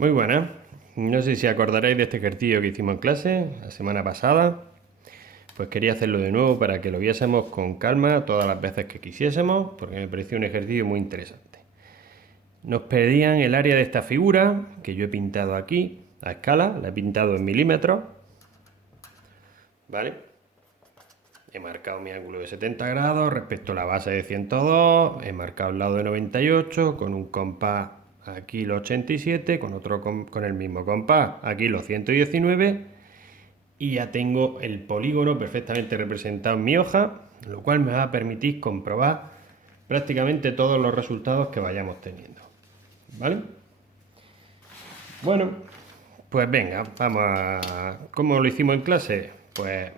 Muy buena. No sé si acordaréis de este ejercicio que hicimos en clase la semana pasada. Pues quería hacerlo de nuevo para que lo viésemos con calma todas las veces que quisiésemos, porque me pareció un ejercicio muy interesante. Nos pedían el área de esta figura, que yo he pintado aquí, a escala, la he pintado en milímetros. ¿Vale? He marcado mi ángulo de 70 grados respecto a la base de 102, he marcado el lado de 98 con un compás aquí los 87, con otro con el mismo compás aquí los 119 y ya tengo el polígono perfectamente representado en mi hoja, lo cual me va a permitir comprobar prácticamente todos los resultados que vayamos teniendo. ¿Vale? Bueno, pues venga, vamos a... ¿Cómo lo hicimos en clase? Pues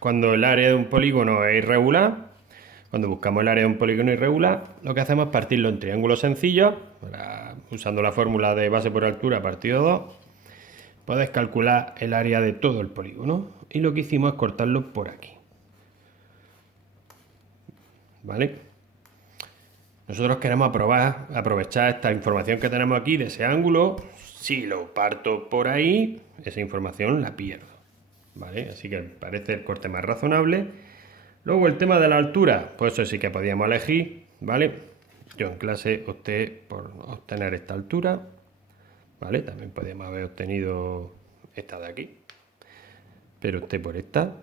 cuando el área de un polígono es irregular, cuando buscamos el área de un polígono irregular, lo que hacemos es partirlo en triángulos sencillos, usando la fórmula de base por altura partido 2, puedes calcular el área de todo el polígono. Y lo que hicimos es cortarlo por aquí. ¿Vale? Nosotros queremos aprovechar esta información que tenemos aquí de ese ángulo. Si lo parto por ahí, esa información la pierdo. ¿Vale? Así que parece el corte más razonable. Luego el tema de la altura, pues eso sí que podíamos elegir, ¿vale? Yo en clase opté por obtener esta altura, ¿vale? También podíamos haber obtenido esta de aquí, pero opté por esta.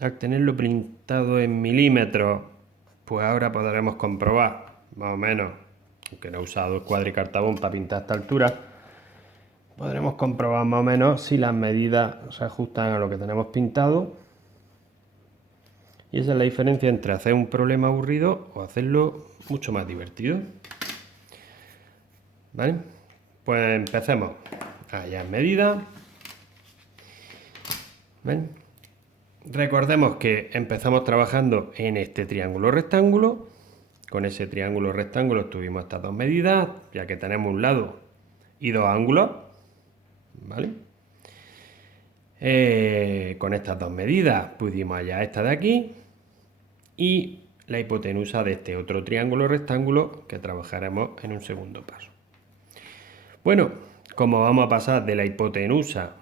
Al tenerlo pintado en milímetros, pues ahora podremos comprobar, más o menos, aunque no he usado el cuadricartabón para pintar esta altura, podremos comprobar más o menos si las medidas se ajustan a lo que tenemos pintado. Y esa es la diferencia entre hacer un problema aburrido o hacerlo mucho más divertido. ¿Vale? Pues empecemos. Allá en medida. ¿Ven? Recordemos que empezamos trabajando en este triángulo rectángulo. Con ese triángulo rectángulo tuvimos estas dos medidas, ya que tenemos un lado y dos ángulos. ¿Vale? Con estas dos medidas pudimos hallar esta de aquí y la hipotenusa de este otro triángulo rectángulo que trabajaremos en un segundo paso. Bueno, como vamos a pasar de la hipotenusa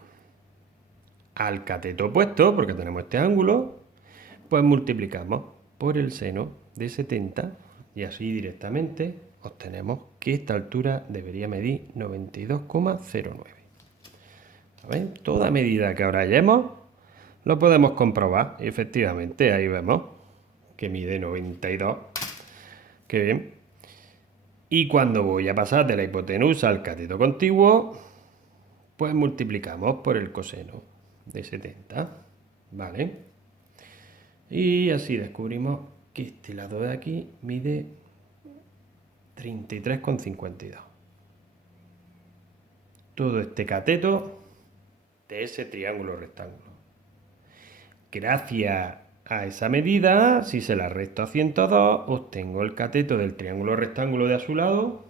al cateto opuesto, porque tenemos este ángulo, pues multiplicamos por el seno de 70 y así directamente obtenemos que esta altura debería medir 92,09. ¿Veis? Toda medida que ahora hallemos lo podemos comprobar y efectivamente ahí vemos que mide 92. Qué bien. Y cuando voy a pasar de la hipotenusa al cateto contiguo, pues multiplicamos por el coseno de 70, ¿vale? Y así descubrimos que este lado de aquí mide 33,52. Todo este cateto de ese triángulo rectángulo. Gracias a esa medida, si se la resto a 102, obtengo el cateto del triángulo rectángulo de a su lado.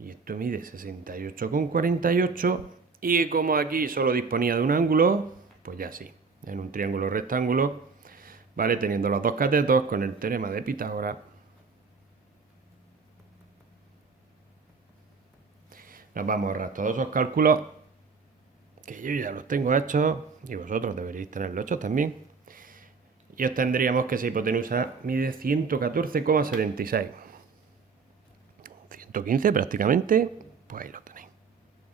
Y esto mide 68,48. Y como aquí solo disponía de un ángulo, pues ya sí, en un triángulo rectángulo, ¿vale? Teniendo los dos catetos con el teorema de Pitágoras, nos vamos a ahorrar todos esos cálculos, que yo ya los tengo hechos, y vosotros deberéis tenerlos hechos también. Y obtendríamos que esa hipotenusa mide 114,76. 115 prácticamente, pues ahí lo tenéis.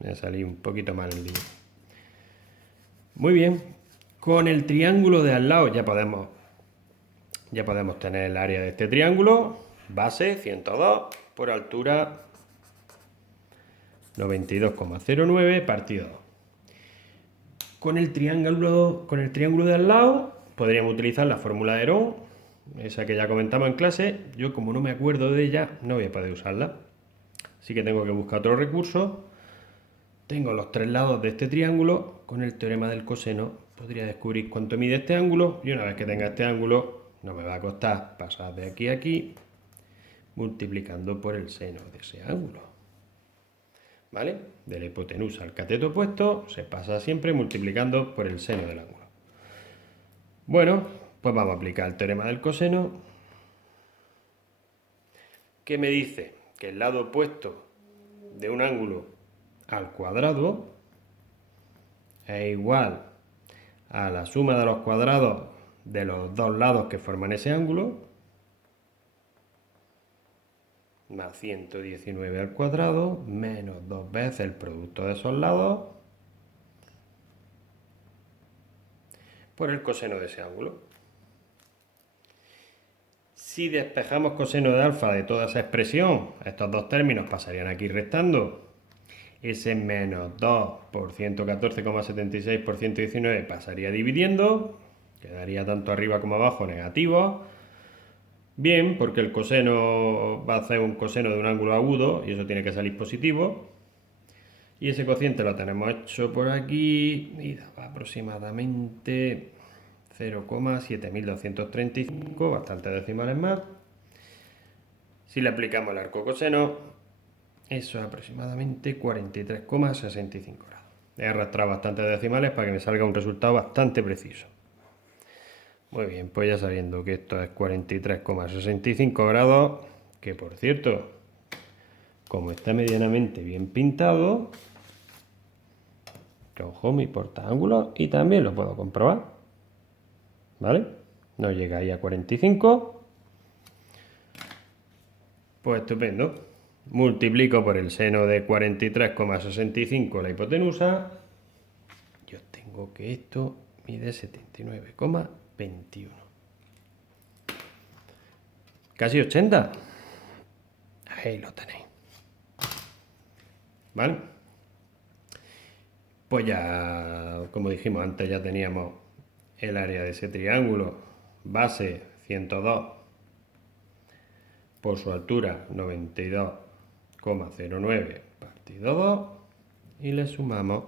Me salí un poquito mal el lío. Muy bien, con el triángulo de al lado ya podemos tener el área de este triángulo, base 102, por altura 92,09 partido 2. Con el triángulo de al lado podríamos utilizar la fórmula de Herón, esa que ya comentamos en clase. Yo, como no me acuerdo de ella, no voy a poder usarla, así que tengo que buscar otro recurso. Tengo los tres lados de este triángulo. Con el teorema del coseno podría descubrir cuánto mide este ángulo, y una vez que tenga este ángulo no me va a costar pasar de aquí a aquí multiplicando por el seno de ese ángulo. ¿Vale? De la hipotenusa al cateto opuesto se pasa siempre multiplicando por el seno del ángulo. Bueno, pues vamos a aplicar el teorema del coseno, que me dice que el lado opuesto de un ángulo al cuadrado es igual a la suma de los cuadrados de los dos lados que forman ese ángulo, más 119 al cuadrado, menos 2 veces el producto de esos lados, por el coseno de ese ángulo. Si despejamos coseno de alfa de toda esa expresión, estos dos términos pasarían aquí restando. Ese menos 2 por 114,76 por 119 pasaría dividiendo, quedaría tanto arriba como abajo negativo. Bien, porque el coseno va a hacer un coseno de un ángulo agudo y eso tiene que salir positivo. Y ese cociente lo tenemos hecho por aquí y daba aproximadamente 0,7235, bastantes decimales más. Si le aplicamos el arco coseno, eso es aproximadamente 43,65 grados. He arrastrado bastantes decimales para que me salga un resultado bastante preciso. Muy bien, pues ya sabiendo que esto es 43,65 grados, que por cierto, como está medianamente bien pintado, cojo mi portaángulos y también lo puedo comprobar. ¿Vale? No llega ahí a 45. Pues estupendo. Multiplico por el seno de 43,65 la hipotenusa y obtengo que esto mide 79,21. Casi 80. Ahí lo tenéis. ¿Vale? Pues ya, como dijimos antes, ya teníamos el área de ese triángulo, base 102 por su altura 92,09 partido 2 y le sumamos